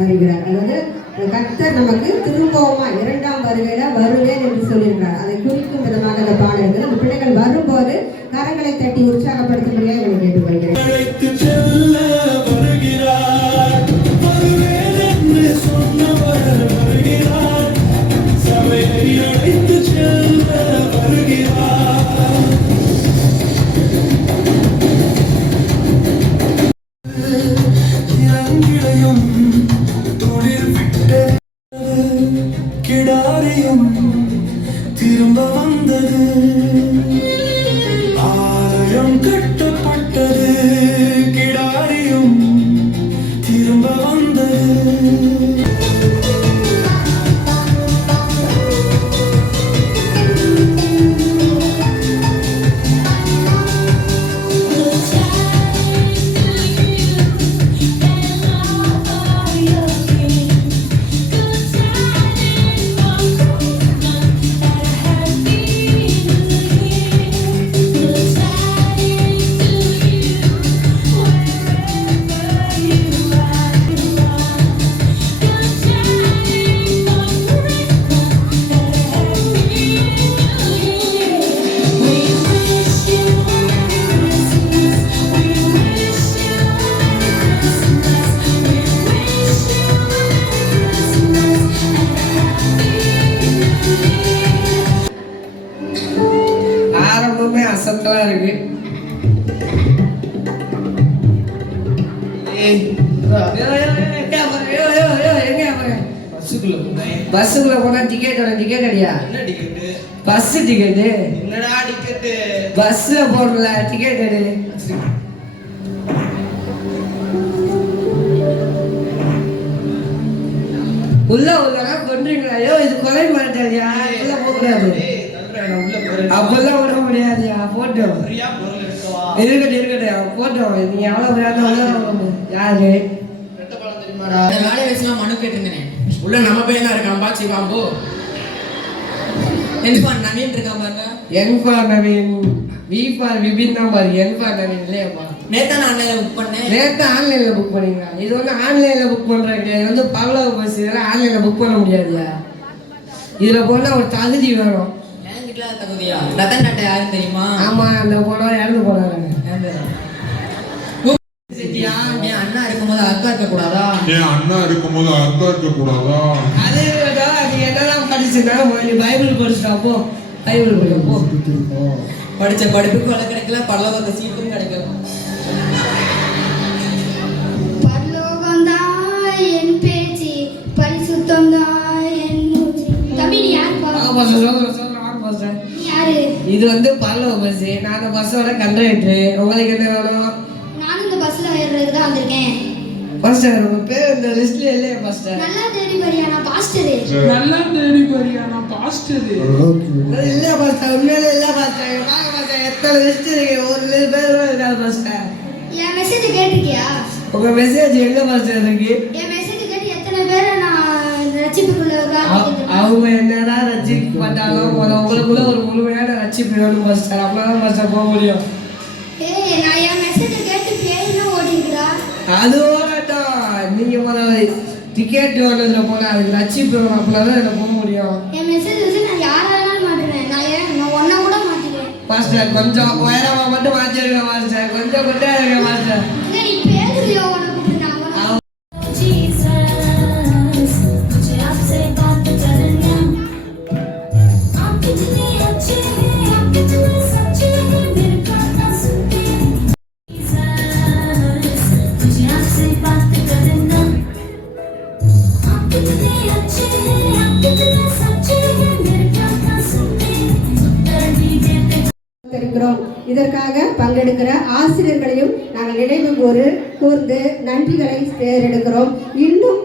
வருகிறார். அதாவது கர்த்தர் நமக்கு திரும்பவுமா இரண்டாம் வருகையில வருவேன் என்று சொல்லியிருக்கிறார். அதை குறிக்கும் விதமாக அந்த பாடல் இருக்குது. அந்த பிள்ளைகள் வரும்போது கரங்களை தட்டி உற்சாகப்படுத்தும்படியாக இவனை கேட்டுக்கொள்கிறேன். திரும்ப வந்தது ஆலயம் கட்டப்பட்டது கிடாரியும் திரும்ப வந்தது. அசத்தலா இருக்கு. பஸ்ஸுக்குள்ள போனா டிக்கெட் அடியா? பஸ் டிக்கெட் என்னடா டிக்கெட்? பஸ்ல போறல டிக்கெட் எடு. உள்ள கொன்றீங்களா? ஐயோ இது கொலை மாட்டாரியா? உள்ள போகக்கூடாது. அப்பெல்லாம் விட முடியாதுயா. போட்டோம் இருக்கட்டும் போட்டோம். நீ எவ்வளவு யாரு வேலையை வச்சுலாம் மனு கேட்டுருந்தேன். உள்ள நம்ம பையன் தான் இருக்கான். பாச்சி பாம்பு நவீன் இருக்கான் பாருங்க. N for Naveen, V for Vipin தான் பாரு. என் ஃபார் நவீன் இல்லையாப்பா. நேத்தா நான் ஆன்லைன்ல புக் பண்ணேன். நேத்தா ஆன்லைன்ல புக் பண்ணீங்களா? இது வந்து ஆன்லைன்ல புக் பண்றாங்க. இது வந்து பகலவு பஸ். இதெல்லாம் ஆன்லைன்ல புக் பண்ண முடியாதுயா. இதுல போனா ஒரு தகுதி வேணும். தகுதியா? ரத்தன் டாட்டா யாரும் தெரியுமா? ஆமா, அந்த போனவர் இறந்து போனாங்க. என் அண்ணா இருக்கும்போது அக்கா இருக்க கூடாதா? அது என்னதான் படிச்சுன்னா பைபிள் படிச்சுட்டா போ. பைபிள் படிக்க படிச்ச படிப்புக்கு வேலை கிடைக்கல, பரலோகத்தை சீட்டும் கிடைக்கல. பரலோகம்தான் என் பேச்சு, பரிசுத்தம்தான் என் மூச்சு. தம்பி நீ யாருப்பா? இது வந்து பரலோக பஸ். நான் அந்த பஸ்ஸோட கண்டக்டர். உங்களுக்கு என்ன வேணும்? நானும் இந்த பஸ்ல ஏறுறதுக்கு தான் வந்திருக்கேன். பாஸ்டர் உங்க பேர் இந்த லிஸ்ட்ல இல்லையா பாஸ்டர்? நல்லா தேடி பாரியா நான் பாஸ்டர். இல்ல பாஸ்டர், உண்மையிலே இல்ல பாஸ்டர். பாருங்க பாஸ்டர், எத்தனை லிஸ்ட் இருக்கு. ஒரு பேர் இருக்காது பாஸ்டர். என் மெசேஜ் கேட்டிருக்கியா? உங்க மெசேஜ் எங்க பாஸ்டர் இருக்கு? என் மெசேஜ் கேட்டு எத்தனை பேரை நான் ரட்சிப்புக்குள்ள அவங்க என்னதான் ரட்சிக்கப்பட்டாலும் உங்களுக்குள்ள ஒரு முழுமையான ரட்சிப்பு வேணும் பாஸ்டர். அப்பதான் பாஸ்டர் போக முடியும். ஏய் நான் என் மெசேஜ் கேட்டு பேயில ஓடிங்கடா. அதோடதான் நீங்க டிக்கெட் வேணும்ல போனா அது ரட்சிப்பு வேணும். அப்பதான் என்ன போக முடியும். என் மெசேஜ் வச்சு நான் யாராலும் மாட்டுறேன். நான் ஒன்ன கூட மாட்டிக்கிறேன் பாஸ்டர். கொஞ்சம் உயரமா மட்டும் மாத்திருங்க பாஸ்டர். கொஞ்சம் கொண்டே இருங்க பாஸ்டர். நீ பேசுறியோ உனக்கு புரியுதா? இதற்காக பங்கெடுக்கிற ஆசிரியர்களையும் நாங்கள் நினைவு கூர்ந்து நன்றிகளை எடுக்கிறோம். இன்னும்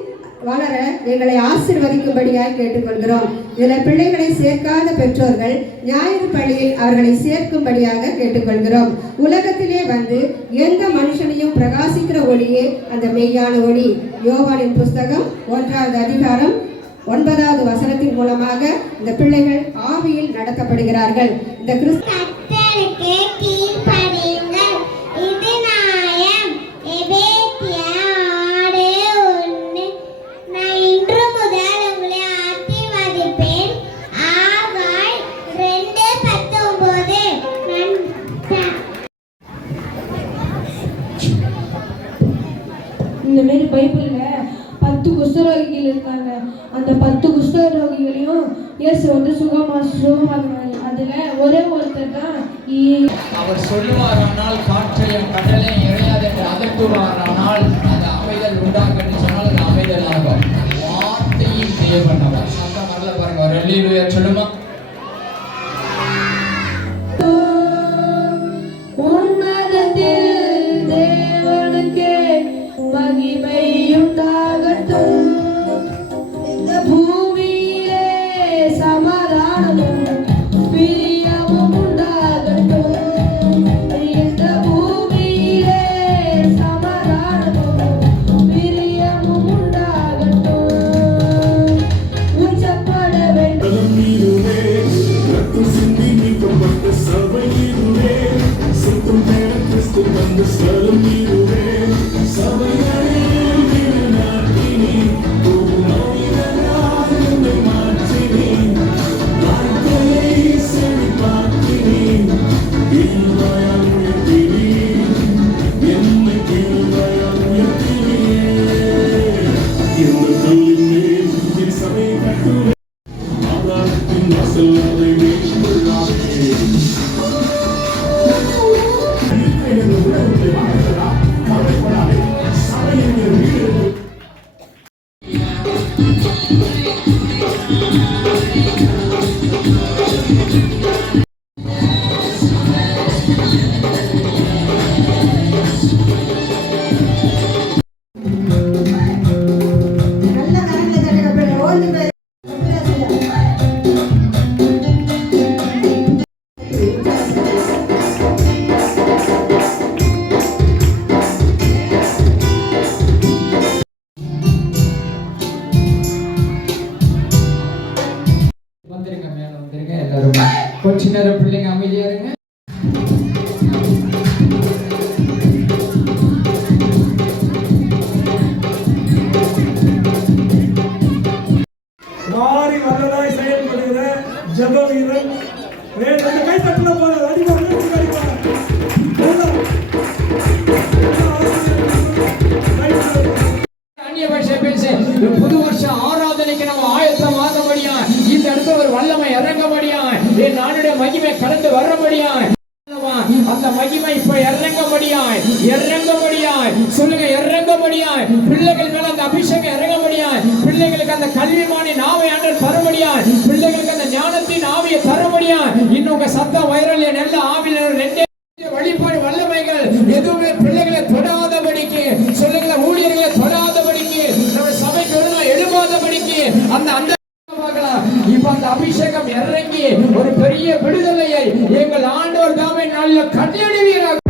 வளர எங்களை ஆசீர்வதிக்கும்படியாய் கேட்டுக்கொள்கிறோம். இதில் பிள்ளைகளை சேர்க்காத பெற்றோர்கள் ஞாயிறு பள்ளியில் அவர்களை சேர்க்கும்படியாக கேட்டுக்கொள்கிறோம். உலகத்திலே வந்து எந்த மனுஷனையும் பிரகாசிக்கிற ஒளியே அந்த மெய்யான ஒளி. யோவானின் புஸ்தகம் 1ஆம் அதிகாரம் 9வது வசனத்தின் மூலமாக இந்த பிள்ளைகள் ஆவியில் நடத்தப்படுகிறார்கள். இந்த கர்த்தருக்கு கீழ்ப்படியுங்கள், இது நியாயம். எபேசியர் 6:1 குஷ்டரோகிகள் இருக்காங்க. அந்த 10 குஷ்டரோகிகளையும் இயேசு வந்து சுகமாக்குறாரு. அதுல ஒரே ஒருத்தர் தான் அவர் சொல்லுவாரானால் காற்றையும் கடலையும் இறையாது என்று அதட்டுவாரானால் அது அமைதல் உண்டாக என்று சொன்னால் அது அமைதல் ஆகும். வார்த்தையும் தேவன் அவர். சத்தம் வரல பாருங்க. ஒரு அல்லேலூயா சொல்லுமா? உன்னதத்தில் தேவனுக்கே மகிமை உண்டாகட்டும். இந்த பூமியிலே சமாதானமும் பிரியமும் உண்டாகட்டும். இந்த பூமியிலே சமாதானமும் பிரியமும் உண்டாகட்டும். உச்சப்பட வேண்டும். நீருவே ரத்தம் சிந்தி நீக்கப்பட்ட சபை நீருவே சுத்தம் தேட கிறிஸ்து வந்த ஸ்தலம் நீருவே சபைகளே நாட்டினி மனிதனாக என்னை மாற்றினி வாழ்க்கையை செழிப்பாக்கினி கீழ்வாயால் உயர்த்தினி என்னை கீழ்வாயால் உயர்த்தினியே இந்த கல்லின் மேல் என் சபையை கட்டுவேன் ஆதாரத்தின் வாசல் அதை மேற்கொள்ளாதே நல்ல கரங்களை தட்டுங்க பிள்ளைங்க. ஓய்ந்து போய் வந்துருங்க, மேல வந்துருங்க எல்லாரும். கொஞ்ச நேரம் பிள்ளைங்க அமைதியா இருங்க. மாறி வல்லதாய் செயல்படுகிற ஜெப வீரன் வேறு கை தட்டுல போற அந்நிய பாஷை பேச புது வருஷ ஆராதனைக்கு நம்ம ஆயத்தமாகபடியா இந்த இடத்துல ஒரு வல்லமை இறங்கபடியா என் நானுடைய மகிமை கடந்து வரபடியா அந்த மகிமை இப்ப இறங்கபடியா சொல்லுங்க, இறங்கபடியா பிள்ளைகள் மேல அந்த அபிஷேகம் இறங்கபடியா பிள்ளைகளுக்கு அந்த கல்விமானி நாவை ஆண்டவர் தரபடியா பிள்ளைகளுக்கு அந்த ஞானத்தின் ஆவியை தரபடியா இன்னும் உங்க சத்தம் வைரல் நல்ல ஆவில ரெண்டே வழிபாடு வல்லமைகள் எதுவுமே பிள்ளைகளை தொடாதபடிக்கு சொல்லுங்கள ஊழியர்களை தொடாதபடிக்கு நம்ம சபைக்கு எழுப்பாதபடிக்கு அந்த இப்ப அந்த அபிஷேகம் இறங்கி ஒரு பெரிய விடுதலையை எங்கள் ஆண்டவர் தாமே நல்ல கட்டளைவீராக